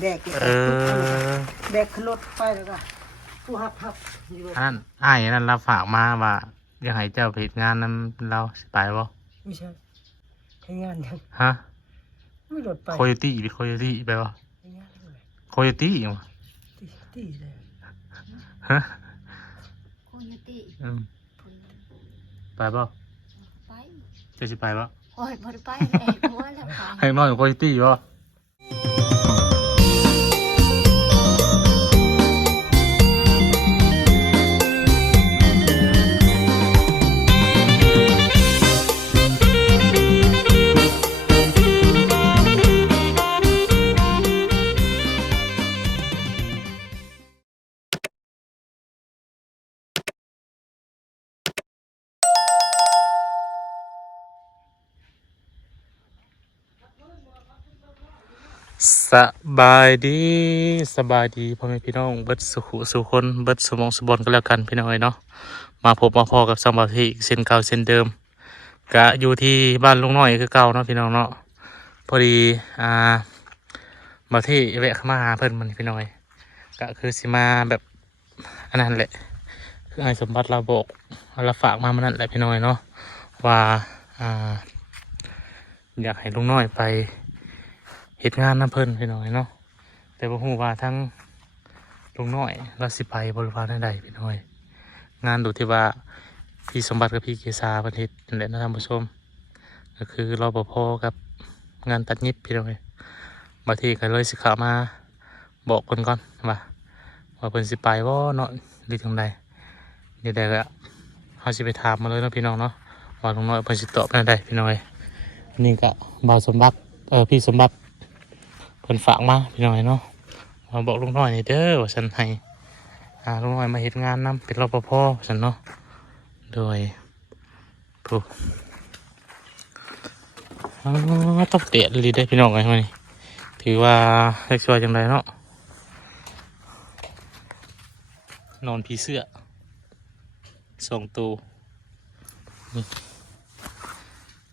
แบกแบกขึ้นรถไปแล้วก็ผู้หับอันนั้นอ้ายนั่นรับฝากมาว่าอยากให้เจ้าไปเฮ็ดงานนั้นเราสิไปบ่ไม่ใช่ให้งานยัง ฮะ ไม่รถไป โคโยตี้ไปโคโยตี้ไปบ่ ให้งานเลย โคโยตี้หยังวะ ตีเลย ฮะ โคโยตี้ ไปบ่ ไป จะสิไปบ่ โอ้ยบ่ได้ไปเลยหัวแล้วไป ให้น้อยโคโยตี้บ่สบายดีพ่อแม่พี่น้องเบิดสุขุสุคนเบิดสมองสุบอนก็แล้วกันพี่น้องเนาะมาพบมาพอกับสมบัติที่เส้นเก่าเส้นเดิมกะอยู่ที่บ้านลุงน้อยคือเก่าเนาะพี่น้องเนาะพอดีมาที่แวะเข้ามาหาเพิ่นมันพี่น้อยก็คือสิมาแบบอันนั้นแหละคือไอ้สมบัติเราบอกเราฝากมามันนั่นแหละพี่น้อยเนาะว่าอยากให้ลุงน้อยไปเหตุงานน้ำเพิ่นพี่น้อยเนาะแต่บ่ฮู้ว่าทั้งลุงน้อยเราสิไปบริวารใดพี่น้อยงานดูที่ว่าพี่สมบัติกับพี่เกษาประเทศนั่นแหละนะท่านผู้ชมก็คือรปภกับงานตัดยิบพี่น้อยบางทีก็เลยสิเข้ามาบอกเพิ่นก่อนว่าเพิ่นสิไปบ่เนาะหรือจังใดเดี๋ยวก็เฮาสิไปถามมาเลยเนาะพี่น้องเนาะว่าลุงน้อยเพิ่นสิตอบได้พี่น้อยอันนี้ก็บ่าวสมบัติพี่สมบัติเพิ่นฝากมาพี่น้อยเนาะมาบอกลุงน้อยนี่เด้อว่าฉันให้ลุงน้อยมาเฮ็ดงานนำเป็นรปภฉันเนาะโดยผู้ต้องเตะดีได้พี่น้องไงมานี่ถือว่าเล็กช่วยจังไรเนาะนอนผีเสื้อส่งตูนี่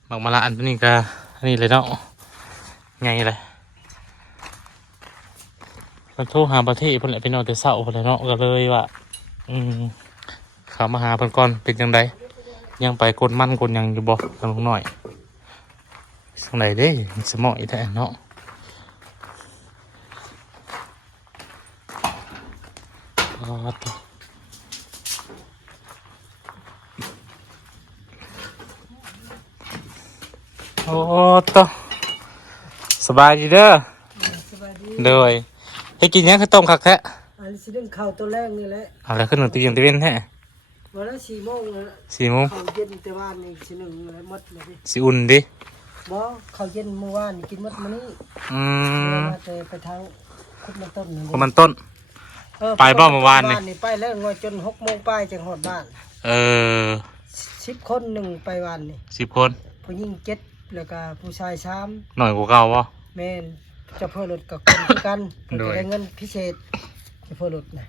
บักมาละอันนี้ก็อันนี้เลยเนาะไงเลยเราโทรหาประเทศเพิ่นแหละพี่น้องแต่เศร้าเพิ่นแหละเนาะก็เลยว่าเขามาหาเพิ่นก่อนเป็นจังไดยังไปกดมันกดยังอยู่บ่กันลงหน่อยสังไดเด้สมองอีแท้เนาะโอ้ตอสบายดีเด้อ สบายดี เลยให้กินยังข้าวต้มคักแท้ อันนี้สิเรื่องข่าวตัวแรกนี่แหละ อะไรขึ้นหนึ่งตีอย่างตีเว้นแท้ วันละ4 โมงแล้ว 4 โมง ข่าวเย็นแต่ว่านี่สิ1อะไรหมดเลยดิ สิอุ่นดิ บ่ข่าวเย็นเมื่อวานนี่กินหมดมื้อนี้ มาแต่ไปทางคุดมันต้นนี่ คนมันต้น ไปบ่เมื่อวานนี่ ไปแล้วงอยจน6 โมงป้ายจังฮอดบ้าน 10 คนหนึ่งไปวันนี่ 10 คน ผู้หญิง7แล้วก็ผู้ชาย3 หน่อยกว่าเก่าวะ แม่นจะเพิ่มรถกับคนคือกันเพิ่น โด จะ ย ได้เงินพิเศษจะเพิ่มรถนะ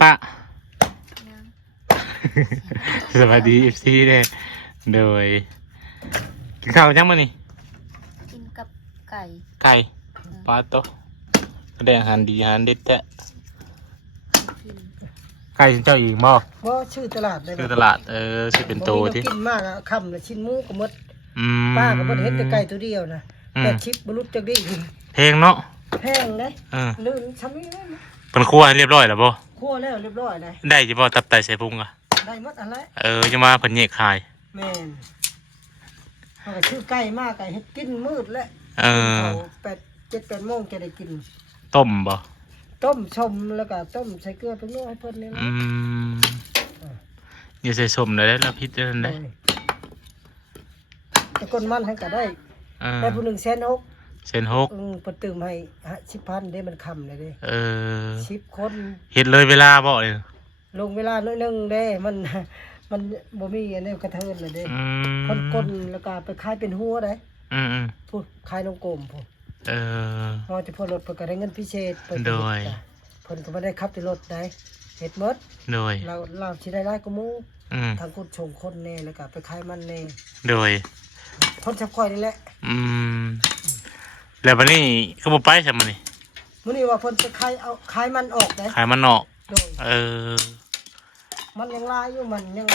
ปะ ยัง สวัสดีFC เด้โดยกินข้าวยังมื้อนี่ กินกับไก่ ไก่ปลาโตได้อาหารดีอาหารเด็ดแท้ กิน ไก่เจ้าอีกบ่ บ่ชื่อตลาดได้ คือตลาดสิเป็นโต บ่มี ที่ แนวกินมากอะค่ำน่ะชิ้นหมูก็หมด อืม ป้าก็บ่ได้เฮ็ดแต่ไก่ตัวเดียวนะ อืม แต่ชิปบ่รู้จักได้อีก เพลงเนาะ แพงเด้ เออ ลื่นซ้ำนี่นะ เป็นครัวให้เรียบร้อยแล้วบ่ คั่วแล้วเรียบร้อยเลย ได้จิบ่ตับไตใส่พุงอ่ะ ได้หมดอะไร จะมาเพิ่นแยกขาย แม่นเขาก็ชื่อไก่มากไก่เฮ็ดกินมืดแล้ว เออ 7-8 โมงจะได้กิน ต้มบ่ ต้มชมแล้วก็ต้มใส่เกลือไปนวดให้เพิ่นนี่นะ อย่าใส่สมเลยแล้วพิษนั่นได้ แต่คนมันให้ก็ได้ได้ผู้หนึ่ง1.6 เส้นหก เพิ่นตื่มให้10,000ได้มันค่ำเลยเด้10 คน เฮ็ดเลยเวลาบ่เลย ลงเวลาน้อยหนึงเด้มันบ่มีอันนี้กระเทินเลยเด้คนกลแล้วก็ไปขายเป็นหัวได้พูดขายลงกลมพูดพอจะพอรถเพิ่นก็ได้เงินพิเศษเพิ่นก็บ่ได้ขับแต่รถได้เฮ็ดหมด โดย เราสิได้หลายกว่าหมู่ทางคนชงคนแน่แล้วก็ไปขายมันแน่ โดย คนชับค่อยนี่แหละ แล้ววันนี้ก็บ่ไปใช่มั้ยนี่ มื้อนี้ว่าเพิ่นจะคายมันออกได้ ขายมันนอก โดย เออ มันยังลายอยู่มันยัง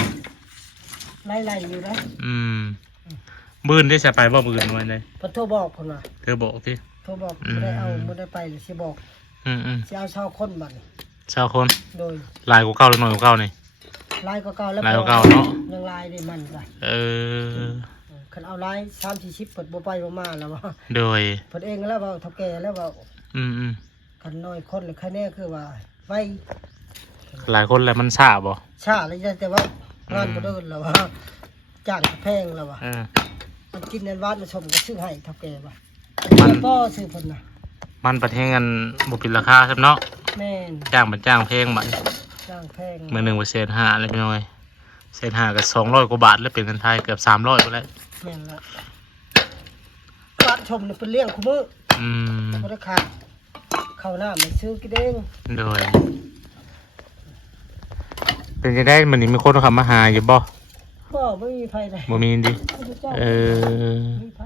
ไล่ๆอยู่นะ บืนได้จะไปบ่บืนวันเลย เพิ่นโทรบอกเพิ่นว่า เธอบอกสิ โทรบอกบ่ได้เอาบ่ได้ไปเลยสิบอก สิเอาชาวคนบัดนี้ ชาวคน โดย ลายกูเก้าหรือหน่อยกูเก้านี่ ลายก็เก่าแล้ว ลายก็เก่าเนาะ ยังลายได้มันก็ เออ คันเอาลาย3-40เปิดบ่ไปบ่มาแล้วว่า โดย เพิ่นเองแล้วว่าเฒ่าแก่แล้วว่า อืม คันน้อยคนหรือใครแน่คือว่าไว้ หลายคนแล้วมันซาบ่ ช้าแล้วแต่ว่างานบ่เดินแล้วว่าจ้างก็แพงแล้วว่า มันกินในวัดมาชมก็ซื้อให้เฒ่าแก่ว่ามันบ่ซื้อเพิ่นน่ะ มันประเทศกันบุปิดราคาครับเนาะ แม่น จ้างมันจ้างเพลงบัด จ้างแพง มือหนึ่งเศษ5อะไรไปหน่อยเศษ5กับ200กว่าบาทแล้วเป็นเงินไทยเกือบ300ไปแล้ว แม่นแล้ววัดชมนี่เป็นเลี้ยงคุมื้อบ่ได้ขาดข้าวน้ำมันซื้อกินเอง โดยเป็นจะได้มันนี่มีคนเข้ามาหาอยู่บ่ ก็ไม่มีไผเลย บ่มีดิมีไผ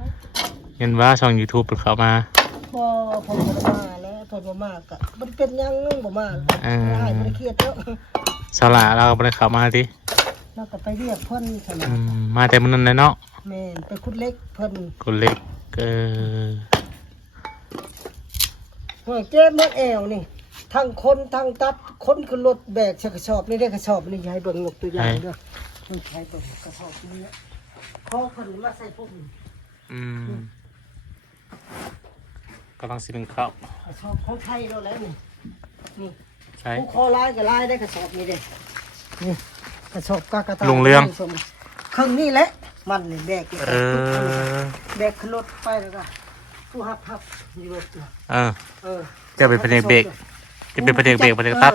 เห็นว่าช่อง YouTube เปิดเข้ามา บ่ผมบ่ได้มาแล้วเพิ่นบ่มาก็บ่ได้เป็นหยังบ่มาบ่ได้เครียดเด้อ สละเราก็บ่ได้เข้ามาติ แล้วก็ไปเรียกเพิ่นซั่นน่ะ มาแต่มื้อนั้นเลยเนาะ แม่นไปขุดเล็กเพิ่น คนเล็กห้วยเจ็บหมดแอวนี่ทั้งคนทั้งตัดคนขึ้นรถแบกใส่กระสอบนี่ได้กระสอบนี่ให้เบิ่งงกตัวอย่างเด้อมันใช้ตัวกระสอบนี้ขอเพิ่นมาใส่พวกนี้ กำลังสิเป็นข้าว กระสอบของไทยเราแล้วนี่นี่ ใช่ ผู้คอลายก็ลายได้กระสอบนี้เด้นี่กระสอบกากระตา ลุงเรือง ครึ่งนี่แหละมันนี่แบก แบกขึ้นรถไปแล้วก็ผู้หับอยู่รถจะเป็นประเด็นเบรกจะเป็นประเด็นเบรกประเด็นตัด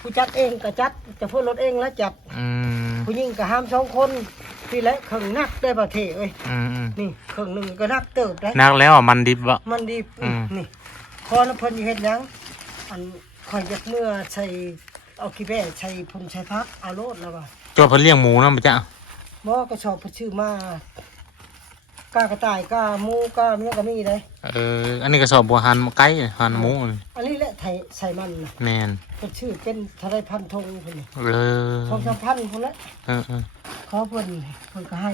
ผู้จัดเองก็จัดจะพูดรถเองแล้วจัดผู้หญิงก็ห้าม2 คนที่แหละเครื่องนักได้ประเทศเอ้ยนี่เครื่องหนึ่งก็นักเติบได้ นักแล้วมันดิบวะ มันดีนี่พอแล้วเพิ่นอยู่เฮ็ดหยังอันคอยจากเมื่อใช้เอาขี้แบ่ใช้พุ่นใช้พักเอาโลดแล้วว่า ตัวเพิ่นเลี้ยงหมูนะมันจะ บ่ก็ชอบเพิ่นชื่อมากากระต่ายกาหมูกาเมียก็มีได้ อันนี้ก็สอบบัวหันไก่หันหมู อันนี้แหละไทยใส่มันน่ะ แมน เป็นชื่อเป็นทะเลพันธงพุ่นนี่ 2-3,000พุ่นละ เขาเพิ่นก็ให้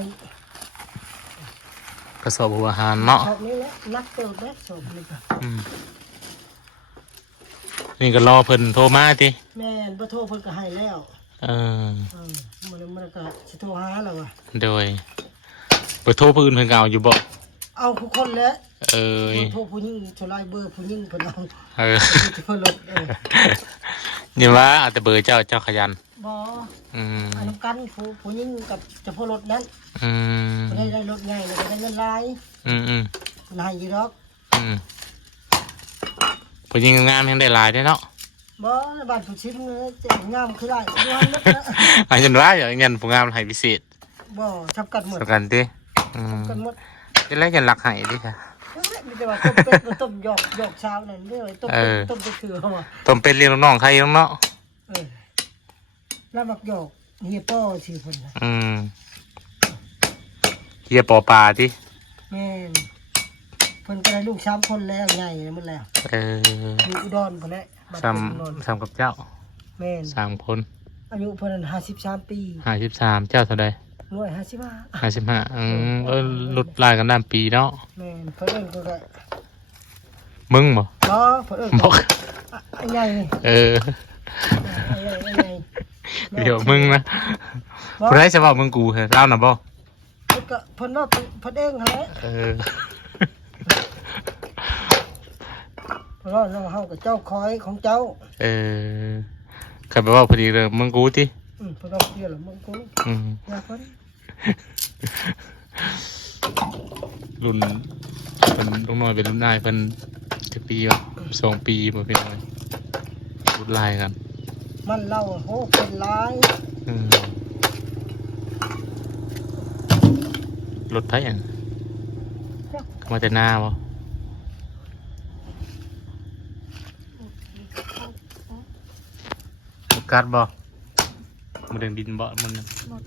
ก็สอบบัวหันเนาะ ชอบนี้แหละนักเติบได้ชอบนี่ก็ นี่ก็รอเพิ่นโทรมาติ แม่นบ่โทรเพิ่นก็ให้แล้วมันก็สิโทรหาแล้วว่ะ โดยเปิดโทรปืนเพิ่นก็เอาอยู่บ่ เอาทุกคนแล้ว โทร ผู้หญิงโทรไลน์เบอร์ผู้หญิงเพิ่นเอา เพิ่นลด นี่ว่าเอาแต่เบอร์เจ้าขยัน บ่อันนำกันผู้หญิงกับเจะพอรถนั้นได้รถง่ายแล้วก็ได้เงินหลายหลายอยู่ดอก ผู้หญิงงามยังได้หลายได้เนาะ บ่บ้านผู้ชิมเจ๋งงามคือได้ย้อนนะ อาจารย์ว่าอย่างเงี้ยผู้งามให้พิเศษ บ่ทับกันหมด สกันติกันหมด จะแล้วจะรักให้ดิค่ะ มีแต่ว่าต้มเป็ดต้มหยอกเช้านั่นเด้อต้มไปคือเฮาอ่ะ ต้มเป็ดเลี้ยงน้องๆใครน้องเนาะ แล้วมักหยอกเฮียป้อชื่อเพิ่นน่ะ เฮียปอปลาติ แม่นเพิ่นก็ได้ลูก3 คนแล้วใหญ่หมดแล้วอยู่อุดรพุ่นแหละซ้ำกับเจ้า แม่น3 คน อายุเพิ่น53 ปี 53เจ้าเท่าใด55ลดลายกันด้านปีเนาะ แม่นเพิ่นเอิ้นก็ มึงบ่ เพิ่นเอิ้น บอก ใหญ่ ใหญ่ เดี๋ยวมึงนะผู้ใดจะบอกมึงกูเหรอเล่าน่ะบ่ เพิ่นว่าเพิ่นเองหั่นแหละเพราะว่าเฮากับเจ้าคอยของเจ้าก็แปลว่าพอดีเลยมึงกูติเพิ่นว่าเดี๋ยวล่ะมึงกูนะเพิ่น รุ่นเป็นลูกน้อยเป็นรุ่นนายเป็นจะปีวะ2 ปีมาเป็นอะไรรุ่นลายกัน มันเล่าโหเป็นลายรถไทยมาแต่หน้าบ่กัดบ่มันเดินดินบ่มันหมด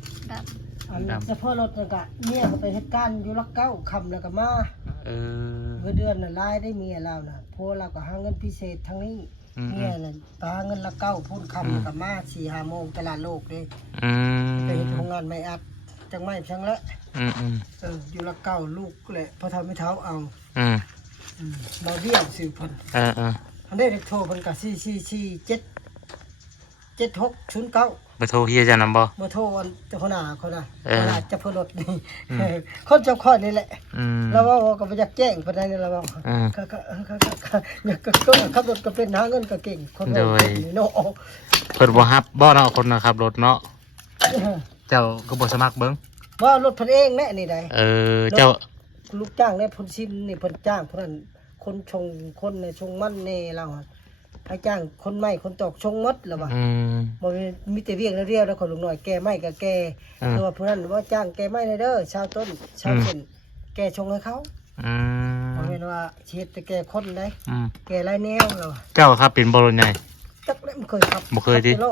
ดำ จะพ่อรถแล้วก็เมียก็ไปเฮ็ดการอยู่ลักเก้าค่ำแล้วก็มา เออ เงินเดือนน่ะรายได้เมียเราน่ะพวกเราก็หาเงินพิเศษทั้งนี้เมียน่ะก็หาเงินละเก้าพุ่นคำกับมา4-5 โมงตลาดโลกเด้ อืม ไปเฮ็ดโรงงานไม่อัดจังไม่ช่างละ อืม อยู่ละเก้าลูกแหละพอเท่าไม่เท่าเอา อืม เราเบี้ยวสื่อเพิ่น เออ อันนี้เด็กโทรเพิ่นก็4447609ไปโทรเฮียจะนำบ่ บ่โทรอันเจ้าคนหน้าคนน่ะ เออ คนหน้าจะเพิ่นรถนี่คนเจ้าข้อนี่แหละ อืม แล้วว่าก็บ่อยากแจ้งปานใดนี่แล้วว่า อืม ก็อยากก็ขับรถก็เป็นหาเงินก็เก่งคน โดย นี่เนาะ เพิ่นบ่ฮับบ่เนาะคนนะครับรถเนาะเจ้าก็บ่สมัครเบิ่ง ว่ารถเพิ่นเองแน่นี่ได้ เจ้า ลูกจ้างได้เพิ่นซิมนี่เพิ่นจ้างเพิ่นคนชงคนในชงมันแน่เราอะให้จ้างคนใหม่คนตอกชงหมดแล้วว่า บ่มีแต่เวียงเรียวแล้วคนลุงน้อยแก่ไม้ก็แก่คือว่าผู้นั้นว่าจ้างแก่ไม้เลยเด้อชาวต้นชาวเส้นแก่ชงให้เขาบ่แม่นว่าสิเฮ็ดแต่แก่คนได้แก่หลายแนวแล้ว เจ้าครับเป็นบอลใหญ่ จักแล้วมันเคยครับ บ่เคยดิ โล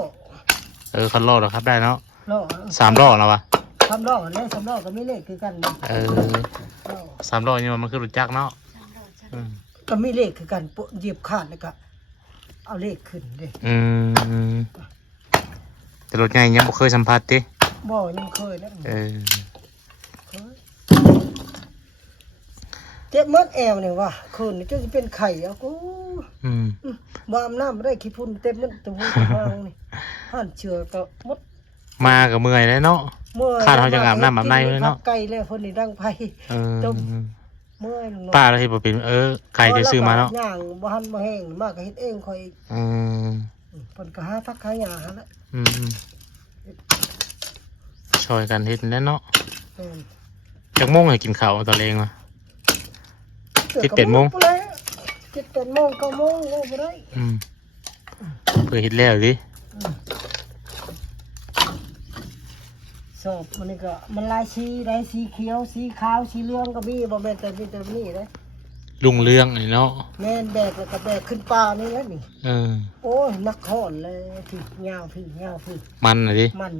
คันรอดเหรอครับได้เนาะ โล 3รอบแล้ววะ 3 ล้อแล้ว3 ล้อก็มีเลขคือกันนะ 3รอบนี่มันคือรู้จักเนาะ ก็มีเลขคือกันปุ๊เหยียบขาดแล้วก็เอาเลขขึ้นเด้ แต่รถใหญ่ยังบ่เคยสัมผัสติ บ่ยังเคยนะเคยเจ็บเมื่อแอวเนี่ยว่ะคืนนี้จะเป็นไข่เอากูบ่อาบน้ำบ่ได้ขี้ฝุ่นเต็มมันตะหูตะหางนี่ห่านเชื้อก็หมด มาก็เมื่อยแล้วเนาะ คาดเขาจะอาบน้ำอาบในเลยเนาะ ไก่แล้วคนนี้ดังไผต้มเมื่อยลง ป้าเราเฮ็ดบ่เป็นไก่จะซื้อมาเนาะ ย่างบ่หันบ่แห้งมากก็เฮ็ดเองค่อยเพิ่นก็หาทักหาหญ้าหั่นละ ช่วยกันเฮ็ดแน่เนาะจักโมงให้กินข้าวตอนแรงวะ 7-8 โมง 7-8 โมง9 โมงโอ้บ่ได้ เพื่อเฮ็ดแล้วดิ สอบมันนี่ก็มันลายสีได้สีเขียวสีขาวสีเหลืองก็มีบ่แม่นแต่มีแต่นี่เด้ ลุงเรื่องนี่เนาะ แม่นแบกแล้วก็แบกขึ้นป่านี่แหละนี่ โอ้ยนักฮ้อนเลยพี่ยาวพี่ยาวพี่ มันน่ะดิ มัน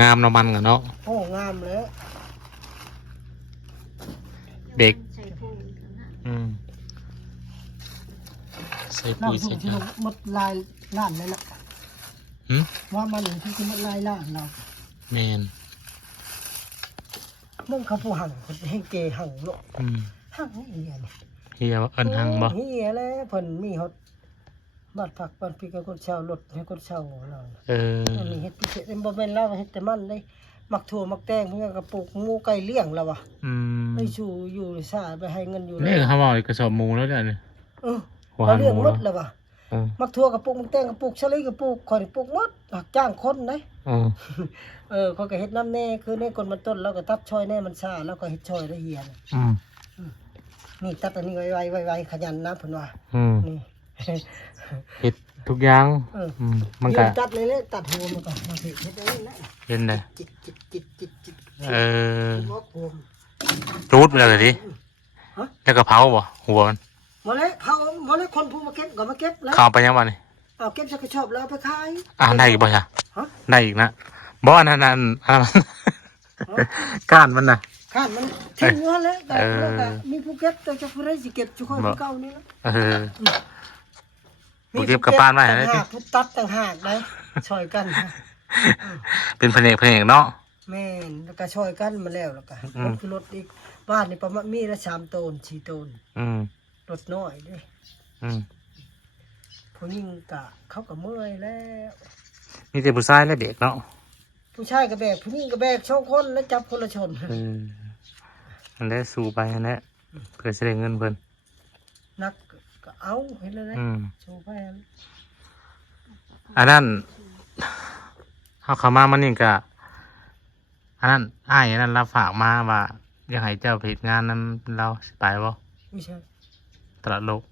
งามเนาะมันกันเนาะ โอ้งามเลย เบรก ใส่พุงกันนะ ใส่ น้ำ ปุ๋ย สู ใส่ งที่ กัน หมดลายล้านเลยล่ะว่ามันที่หมดลายล้านเรา แม่น เรื่องเขาผู้หังคนให้เกหังเนาะหังนี่เหี้ยนี่ เฮียว่าเอิ้นหังบ่ เหี้ยแล้วเพิ่นมีฮอดบัดผักบัดพริกให้คนเช่ารถให้คนเช่าเรา อันนี้เฮ็ดพิเศษบ่แม่นเราเฮ็ดแต่มันเลยมักถั่วมักแตงเพิ่นก็ปลูกหมูไก่เลี้ยงแล้วว่ะไปสู่อยู่ซ่าไปให้เงินอยู่ นี่เขาบอกกระสอบหมูแล้วเดี๋ยวนี้ เราเลี้ยงหมดแล้วว่ะมักถั่วก็ปลูกมักแตงก็ปลูกชะลีก็ปลูกข่อยปลูกหมดหักจ้างคนเด้เขาก็เฮ็ดน้ำแน่คือในคนมันต้นเราก็ตัดช่อยแน่มันซ่าแล้วก็เฮ็ดช่อยได้เฮียนี่ตัดอันนี้ไวๆขยันนะเพิ่นว่านี่ เฮ็ดทุกอย่างมันก็ ตัดเลยเลยตัดหัวมันก็มาเฮ็ดได้นะ เห็นได้ จิตหัวโคม จูดไปเลยดิแล้วก็เผาบ่หัวมัน บ่เลยเขาบ่เลยคนผู้มาเก็บก็มาเก็บแล้ว เข้าไปยังบ่นี่ เอาเก็บใส่กระสอบแล้วเอาไปขาย ได้อีกบ่จ้ะได้อีกนะบ่อันนั้นก้านมันน่ะ ข้านมันทิ้งหัวแล้วแต่แล้วก็มีผู้เก็บแต่จะผู้ใดสิเก็บจุค่อยผู้เก่านี่ละ ผู้เก็บกับปานไว้ให้ได้ติ ผู้ตัดต่างหากได้ช่วยกัน เป็นแผนกเนาะ แม่นแล้วก็ช่วยกันมาแล้วก็รถคือรถอีกบ้านนี่ประมาณมีละ3 โตน 4 โตนรถน้อยเด้ผู้หญิงก็เขาก็เมื่อยแล้ว มีแต่ผู้ชายและเด็กเนาะ ผู้ชายก็แบกผู้หญิงก็แบก2 คนแล้วจับคนละชน อันนี้สู้ไปอันนี้เพื่อจะได้เงินเพิ่น นักก็เอาเห็นเลยโชว์ไป อันนั้นเขาเข้ามามันนี่ก็อันนั้นอ้ายอันนั้นเราฝากมาว่าอยากให้เจ้าไปเฮ็ดงานนั้นเราสิไปบ่ ไม่ใช่ ตลาดโลก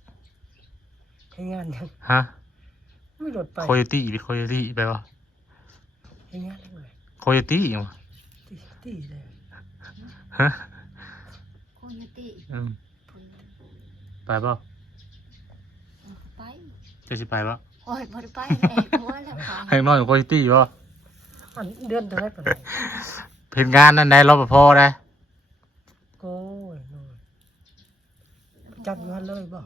ให้งานยัง ฮะ ไม่รถไป โคโยตี้ไปโคโยตี้ไปบ่ ให้งานยังไง โคโยตี้อยู่ ตีเลย ฮะ โคโยติ ไปบ่ ไป จะสิไปบ่ โอ้ยบ่ได้ไปแอบหัวแล้วค่ะ ให้น้อยโคโยตี้บ่ อันเดือนเท่าไหรปะ เฮ็ดงานนั้นได้รปภได้ โอ้ย จับอยู่หั่นเลยบ่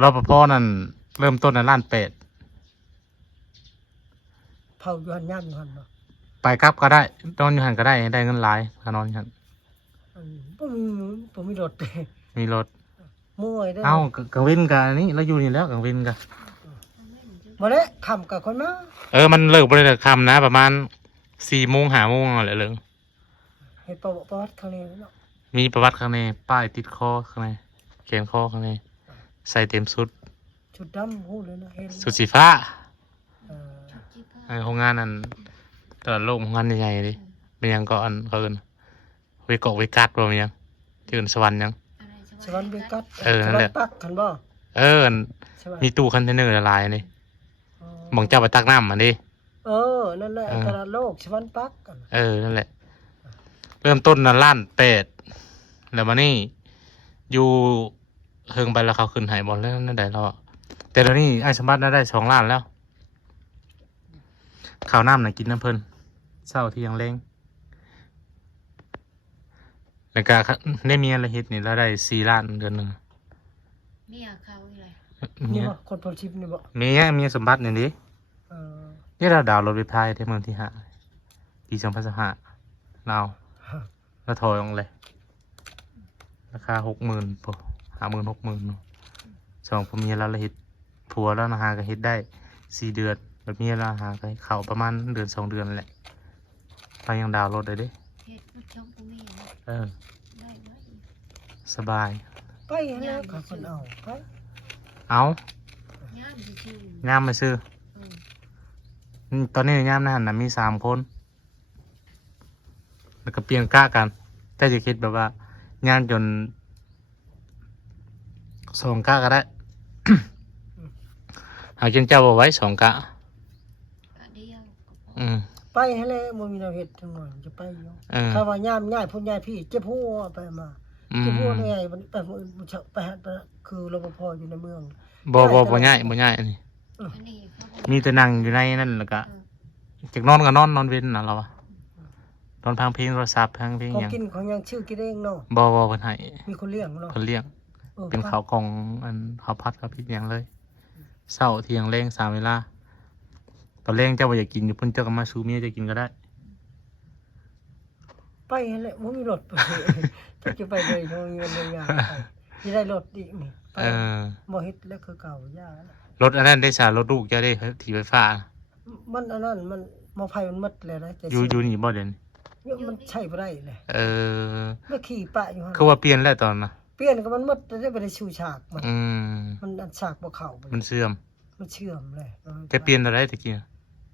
รปภนั่นเริ่มต้นในล้าน8เผาอยู่หั่นย่ามอยู่หั่นบ่ ไปกลับก็ได้นอนอยู่หันก็ได้ได้เงินหลายถ้านอนอยู่หัน อันบ่มีรถ มีรถ เมื่อยเด้อ เอ้ากังเวินกันนี่เราอยู่นี่แล้วกังเวินกัน บ่ได้คำกับคนมา มันเลิกบริเวณค่ำนะประมาณ4 โมง5 โมงอะไรเลย เฮ็ดประวัติข้างนี้เนาะ มีประวัติข้างในป้ายติดคอข้างในเขียนคอข้างในใส่เต็มชุด ชุดดำฮู้เลยนะเห็น ชุดสีฟ้า เออ โรงงานนั้นตลาดโลกโรงงานใหญ่ๆดิเป็นหยังก็อันเขาเอินเวกอกเวกัสบ่เป็นหยังที่อื่นสวรรค์หยัง สวรรค์เบกัส นั่นแหละ สวรรค์ปักกันบ่ อัน สวรรค์ มีตู้คอนเทนเนอร์ละลายนี่ อ๋อ มองเจ้าไปตักน้ำมันดิ นั่นแหละตลาดโลกสวรรค์ปักกัน นั่นแหละ เริ่มต้นนะล้าน8แล้วมานี่อยู่เฮิงไปแล้วเขาขึ้นใหายบอลแล้วนั่นได้แล้วอะแต่เดี๋ยวนี้ไอ้สมบัติน่าได้2 ล้านแล้วข้าวน้ำน่ะกินน้ำเพิ่นเศร้าที่ยังเล้งแล้วก็ได้เมียละเฮ็ดนี่แล้วได้4 ล้านเดือนหนึ่ง เมียเขาอะไร นี่ เมีย บ่คนพลชิปนี่บ่ เมียสมบัตินี่ดิ เออ นี่เราดาวน์รถไปพายที่เมืองที่5ปี2025เราแล้วถอยลงเลยราคา60,000ปุ๊50,000 60,000สองผัวเมียแล้วละเฮ็ดผัวแล้วนะฮะก็เฮ็ดได้4 เดือนแบบเมียแล้วหาก็เข้าประมาณเดือน2 เดือนแหละเรายังดาวน์รถได้เด้ เฮ็ดผู้ชมผู้มีนะ ได้ไว้ สบาย ไปแล้วก็คนเอาไป เอา ย่ามชื่อ ย่ามมาซื้อ ตอนนี้ย่ามนั่นน่ะมี3 คนแล้วก็เปลี่ยนกะกัน แต่จะคิดแบบว่าย่ามจน2 กะก็ได้ หากินเจ้าบอกไว้2 กะ กะเดียว อืม ไปให้แล้วบ่มีแนวเฮ็ดจังหน่อยจะไปอยู่ เ ถ้าว่าย่ามย้ายพุ่นย้ายพี่เจ็บหัวไปมา อื เจ็บ ม หัวได้ไงมันไปมื้ออื่นไปหาคือรปภอยู่ในเมือง บ่ง่ายอันนี้ อันนี้เขา มีแต่นั่งอยู่ในนั่นแล้วก็จากนอนก็นอนเว้นน่ะเราอะนอนพังเพลงโทรศัพท์พังเพลง ของ หยัง กินของยังชื่อกินเองเนาะ บ่เพิ่นให้ มีคนเลี้ยงเนาะ เพิ่นเลี้ยง ออ เป็นข้าวกล่องอันข้าวผัดกับพริกหยังเลยเช้าเที่ยงแลง3 เวลาตอนแลงเจ้าบ่อยากกินอยู่เพิ่นเจ้าก็มาสู่เมียจะกินก็ได้ ไปให้แล้วบ่มีรถไปจะไปเลยบ่มีเงินเลยอย่างไปสิได้รถอีกนี่ไปบ่เฮ็ดแล้วคือเก่าย่าแล้ว รถอันนั้นได้สารถลูกจะได้ถีบไฟฟ้า มันอันนั้นมันมอไผมันหมดแล้วนะแต่ อยู่นี่บ่เด่น เนี่ยมันใช้บ่ได้เลย ไม่ขี่ปะอยู่หั่น คือว่าเปลี่ยนแล้วตอนน่ะ เปลี่ยนก็มันหมดได้บ่ได้ชูฉากมัน อืม มันอันฉากบ่เข้าไป มันเสื่อม มันเชื่อมเลย แต่เปลี่ยนอะไรตะกี้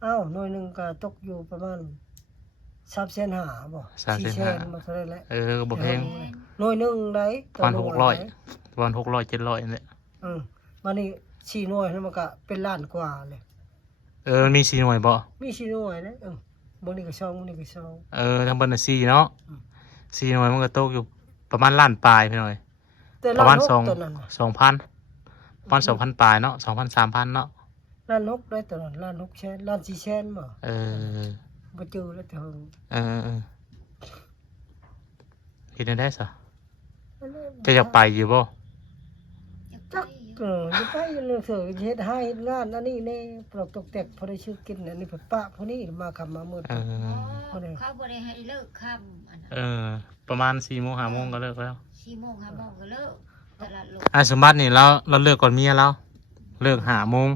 อ้าวหน่วยหนึงก็ตกอยู่ประมาณ3,500,000บ่4,000,000มาเท่าไหร่แล้ว ก็บ่แพง หน่วยหนึงได้ ประมาณ600ประมาณ600 700นั่นแหละ วันนี้4หน่วยแล้วมันก็เป็นล้านกว่าเลย มันมี4 หน่วยบ่ มี4หน่วยนะบ่นี้ก็2บ่นี้ก็2 ทั้งเบิดน่ะ4เนาะ4 หน่วยมันก็ตกอยู่ประมาณล้านปลายพี่น้อย แต่ ประ ล้า มาณ น6ตัวนั้นน่ะ 2,000ประมาณ2,000ปลายเนาะ2,000 3,000เนาะ ล้าน6ได้ตัวนั้นล้าน6แสนล้าน4แสนบ่ บ่เจอแล้วเถิง เฮ็ดได้ซะจะอยากไปอยู่บ่ จะไปอยู่ จะไปเรื่องเสือเฮ็ดให้เฮ็ดงานอันนี้แน่ปลอกตกแตกพอได้ชื่อกินอันนี้เพิ่นปะพวกนี้มาคำมามืด เขาบ่ได้ให้เลิกค่ำอันนั้น ประมาณ4 โมง 5 โมงก็เลิกแล้ว 4 โมง 5 โมงก็เลิกตลาดโลก สมบัตินี่เราเลิกก่อนเมียเราเลิก5 โมง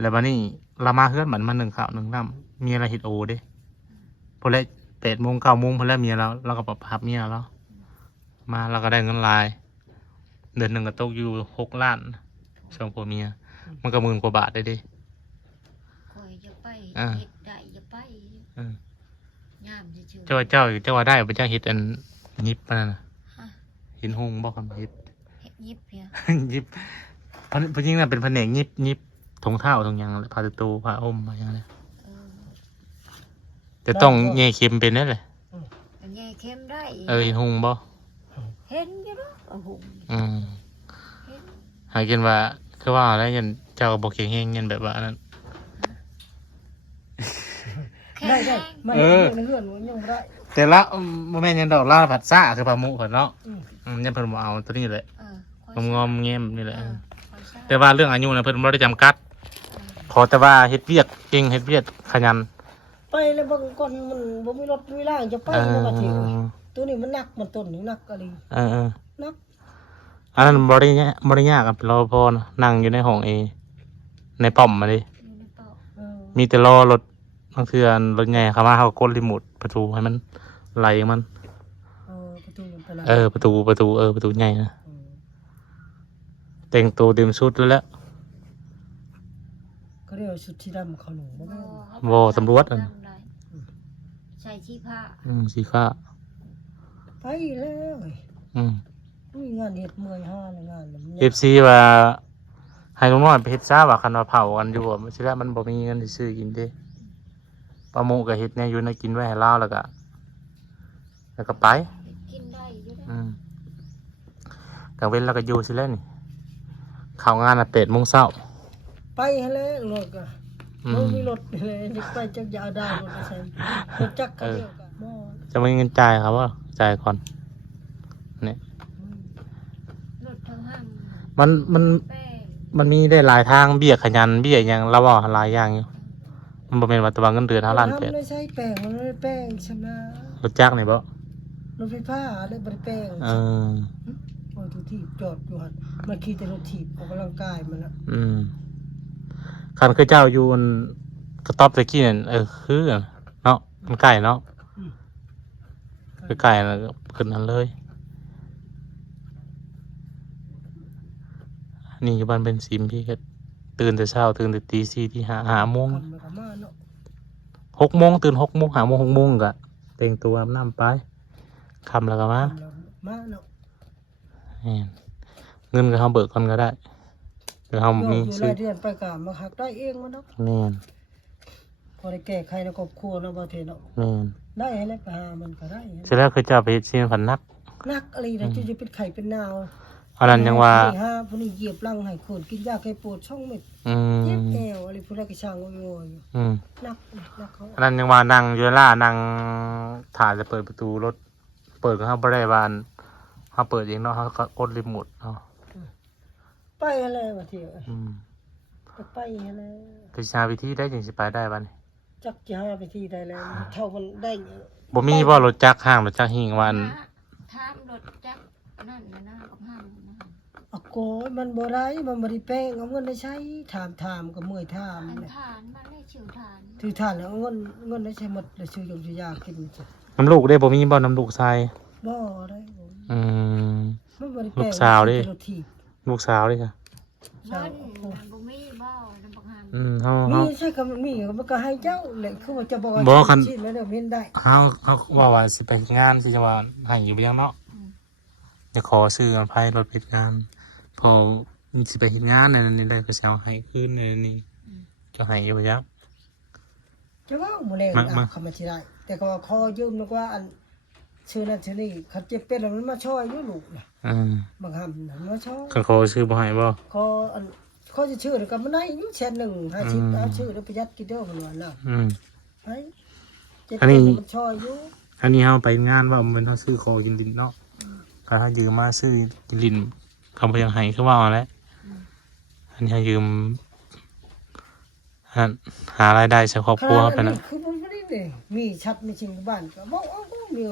แล้วบัดนี้เรามาเฮือนบัดมา1 ข้าว 1 น้ำเมียเราเฮ็ดโอเด้พอแล้ว8 โมง 9 โมงพอแล้วเมียเราก็ปรับเมียเรามาเราก็ได้เงินหลายเดือนหนึงก็ตกอยู่6 ล้านช่วงผัวเมียมันก็10,000 กว่าบาทได้เด้ คอยจะไปเฮ็ดได้จะไปย่ามชื่อ เจ้าว่าได้บ่เจ้าเฮ็ดอันยิบปานนั้นน่ะเห็นหงบ่คำเฮ็ด เฮ็ดยิบเพีย ยิบเพราะจริงๆน่ะเป็นแผนกยิบถุงเท้าถุงหยังผ้าตูผ้าอ้อมมาอย่างนั้นแต่ต้องแย่เข็มเป็นนั่นแหละ อันใหญ่เข้มได้ เห็นหงบ่ เห็นอยู่เนาะโอ้โห เห็น หากินว่าคือว่าแล้วยันเจ้าก็บ่เก่งแฮงยันแบบว่านั้น ได้ไม่เฮือนยังบ่ได้ แต่ละบ่แม่นยันดอกลาผัดซ่าคือปลาหมูเพิ่นเนาะยันเพิ่นบ่เอาตัวนี้เลย เ งอมๆแง้มนี่แหละ คอยทราบ แต่ว่าเรื่องอายุนะเพิ่นบ่ได้จำกัด ขอแต่ว่าเฮ็ดเวียกเก่งเฮ็ดเวียกขยัน ไปแล้วบางคนมันบ่มีรถมีล่างจะไป เอ แล้วบัดนี้ อ ตัวนี้มันหนักมันต้นนี่หนักอะไร เออ หนัก อันนั้นบ่ได้ยากกับรอพอนะนั่งอยู่ในห้องเอในป้อมมาดิ อยู่ในเป่า มีแต่รอรถบางเทื่อรถใหญ่เข้ามาเขาก็กดรีโมทประตูให้มันไหลของมัน ประตูมันไปแล้ว ประตูใหญ่นะแต่งตัวเต็มชุดแล้วแหละ เขาเรียกว่าชุดสีดำเขาหนูบ่แม่น บ่ตำรวจอะ ใส่ชีผ้า สีฟ้า ไปแล้ว อืม มีงานเฮ็ดเมื่อยห้าเลยงานน่ะมัน FC ว่าให้ลุงน้อยไปเฮ็ดซาว่าคันว่าเผากันอยู่บ่สิแล้วมันบ่มีเงินสิซื้อกินเด้ปลาหมูก็เฮ็ดแนวอยู่ในกินไว้ให้ลาวแล้วก็ไป กินได้อยู่ได้ กลางเว้นแล้วก็อยู่สิแล้วนี่เข้างาน8:00 นเช้า ไปให้แล้วรถก็บ่มีรถเลยจะไปจักยาดาวรถไปใส่รถจักรก็เดียวกันบ่ จะมีเงินจ่ายครับว่าจ่ายก่อนเนี่ย รถทั้งห้าง มัน แป้ง มันมีได้หลายทางเบี้ยขยันเบี้ยหยังเราว่าหลายอย่างอยู่มันบ่แม่นว่าแตะว่าเงินเดือนเท่าล้านเป็ด ทำเลยใช้แป้งมันไม่ได้แป้งชนะ รถจักรนี่บ่ รถไฟฟ้าเลยบ่ได้แป้ง เออ โอ้ยทุกที่จอดอยู่หั่นมันขี่แต่รถถีบออกกำลังกายมันน่ะ คันคือเจ้าอยู่อันกระต๊อบตะกี้นั่นคือเนาะมันใกล้เนาะคือใกล้แล้วก็ขึ้นนั้นเลยนี่อยู่บ้านเป็นซิมพี่ก็ตื่นแต่เช้าตื่นแต่ตี 4ตี5 โมง ทำแล้วก็มาเนาะ 6 โมงตื่น6 โมง5 โมง6 โมงก็แต่งตัวอาบน้ำไปค่ำแล้วก็มา ทำแล้วมาเนาะ แม่นเงินก็เฮาเบิกก่อนก็ได้เดี๋ยวเฮา อยู่ มี อยู่ ซื้ รา อย เดือนไปก็มาหักได้เองมันเนาะ แม่น พอได้แก้ไขในครอบครัวเนาะบ่เทเนาะ แม่น ได้ให้แล้วก็หามันก็ได้ เสร็จแล้วคือเจ้าไปเฮ็ดซีนพันนัก นักอะไรนะจะเป็นไข้เป็นนาว อันนั้นยังว่า ผู้นี้หาผู้นี้เหยียบรังให้คนกินยาแก้ปวดช่องเม็ด อื เจ็บ ม แอวอะไรพวกนั้นก็ช่างโง่ๆอยู่ อืม นักเขา อันนั้นยังว่านั่งอยู่ล่านั่งถ่ายจะเปิดประตูรถเปิดก็เฮาบ่ได้ว่าอันเฮาเปิดเองเนาะเฮาก็กดรีโมทเนาะ ไปอะไรมาเที่ยว อืม ไปอะไร คือหาวิธีได้จังสิไปได้บัดนี้ จักจะหาไปที่ใดแล้วเท่ามันได้ บ่มีบ่รถจักรห้างรถจักรหิ้งว่าอัน ถามรถจักรนั่นนะกับห้างนะ อะโกยมันบ่ได้มันบ่ได้แป้งเอาเงินได้ใช้ถามก็เมื่อยถาม อัน เนี่ย ฐานมันได้ชื่อฐาน ถือทานแล้วเอาเงินได้ใช้หมดแล้วซื้อยมซื้อยากินจ้ะ น้ำลูกได้บ่มีบ่น้ำลูกทราย บ่ได้ผม อืม มันบ่ได้แป้ง ลูกสาวดิ รถถีบ ลูกสาวเด้ค่ะ เงินมันบ่มีบ่น้ำบักหาม เฮา มีใช่ก็มีมันก็ให้เจ้าแหละคือว่าจะบอกว่า บ่คัน ชิ้นแล้วเดี๋ยวเห็นได้ เฮาว่าสิไปงานสิจะว่าให้อยู่เบียงเนาะจะขอซื้ออันไผรถเฮ็ดงาน พอสิไปเฮ็ดงานในนั้นนี่ได้ก็สิเอาให้คืนในนี้จะให้อยู่ยัก จะว่าบ่แรง มา อ่ะเขามาสิได้ แต่ก็ว่าขอยืมนึกว่าอันชื่อนั้นชื่อนี้เขาเจ็บเป็นแล้วมันมาช่วยอยู่ลูกน่ะ บางคำน่ะมาช่วย คันขอซื้อบ่ให้บ่ ขออันขอจะชื่อแล้วก็มันได้อยู่150,000เอาชื่อแล้วประหยัดกินเด้อมันว่าน่ะไปเจ็บ อัน เป็ นี้ นมันช่วยอยู่ อันนี้เฮาไปงานว่ามันต้องซื้อของกินดินเนาะก็ถ้ายืมมาซื้อกินดินคำพยังให้คือว่าเอาแหล้วอันนี้ให้ยืมหารายได้ใช้ครอบครัวไปนะ คือมันไม่ได้เลยมีชัดมีจริงบ้านก็บอกเอามี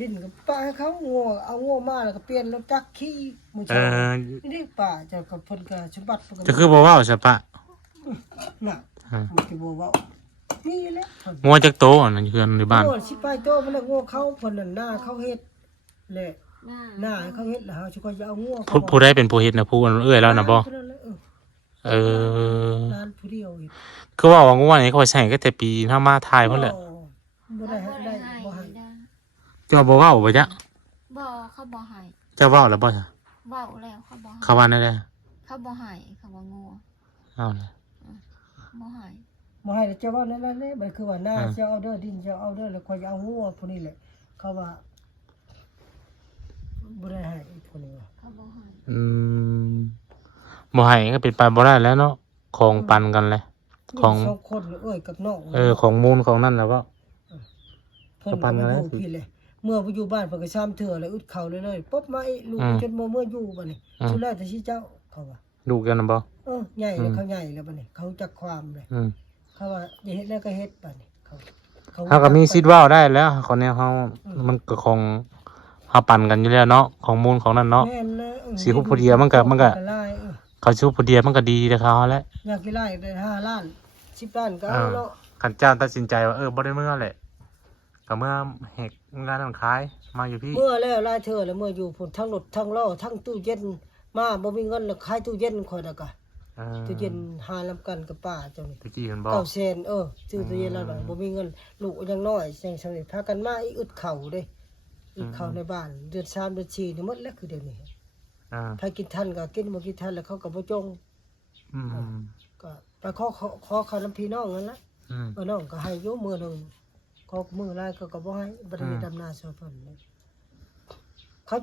ดินกับป้าให้เขางัวเอางัวมาแล้วก็เปลี่ยนรถจักรขี่มือชานี่ได้ป่าจะกับพลกับสมบัติ จะคือบ่เว้าใช่ปะ น่ะมันจะบอกว่านี่แหละ งัวจักโตอันนั้นคือในบ้าน งัวสิไปโตมันงัวเขาพลนั่นหน้าเขาเฮ็ดแหละ หน้า หน้าเขาเฮ็ดแล้วเขาจะเอางัว ผู้ได้เป็นผู้เฮ็ดนะผู้เอ้ยแล้วนะบ่เออ ร้านผู้เดียวอีก คือว่างัวนี่เขาใช้ก็แต่ปีถ้ามาทายเพิ่นแหละ บ่ได้ได้บ่ให้ เจ้าบ่เว้าบ่จ๊ะ บ่เขาบ่ให้ เจ้าเว้าแล้วบ่จ๊ะ เว้าแล้วเขาบ่ให้ เขาว่าแน่ เขาบ่ให้เขาว่างัว ๆเอาเลย บ่ให้ บ่ให้เจ้าว่านั่นแหละมันคือว่าหน้าเจ้าเอาเด้อดินเจ้าเอาเด้อแล้วคอยเอางัวพวกนี้แหละเขาว่าบ่ได้ให้พวกนี้ว่า เขาบ่ให้ บ่ให้ก็เป็นไปบ่ได้แล้วเนาะของปันกันเลย ของ สองคนเอ้ยกับน้อง ของมูลของนั่นแล้วก็ เพิ่นก็บ่รู้พี่เลย เมื่อไปอยู่บ้านเพิ่นก็ซ้ำเถื่อแล้วอึดเข่าเลยปุ๊บมาอีลูกจนบ่เมื่ออยู่บัดนี้สุดแล้วแต่สิเจ้าเขาว่า ดูกันนะบ่ ใหญ่แล้วเขาใหญ่แล้วบัดนี้เขาจักความเลย อืม เขาว่าอย่าเฮ็ดแล้วก็เฮ็ดบัดนี้เขา เฮาก็มีสิทธิ์เว้าได้แล้วคนเนี้ยเฮามันก็ของเฮาปั่นกันอยู่แล้วเนาะของมูลของนั่นเนาะ แม่นนะ สิฮู้ผู้เดียวมันก็ ไล่ เขาสิฮู้ผู้เดียวมันก็ดีแต่เขาแหละ อยากสิไล่ได้5ล้าน10ล้านก็เอาเนาะ คันเจ้าตัดสินใจว่าบ่ได้เมื่อแหละก็เมื่อแหกงานนั้นขายมาอยู่พี่ เมื่อแล้วไล่เธอแล้วเมื่ออยู่พุ่นทั้งรถทั้งล้อทั้งตู้เย็นมาบ่มีเงินแล้วขายตู้เย็นข่อยน่ะก็ตู้เย็นหาลำกันกับป้าเจ้านี่ ตะกี้เห็นบ่ 9แสนซื้อตู้เย็นแล้วหน่อยบ่มีเงินลูกยังน้อยจังซั่นนี่พากันมาอีอึดเข่าเด้อึดเข่าในบ้านเดือน3เดือน4นี่หมดแล้วคือเดี๋ยวนี้ ถ้ากินทันก็กินบ่กินทันแล้วเขาก็บ่จงก็ไปขอเขาน้ำพี่น้องนั่นละน้องก็ให้อยู่มื้อนึงขอมื้อหลายก็บ่ให้บ่ได้ดำนาซอยเพิ่นเขา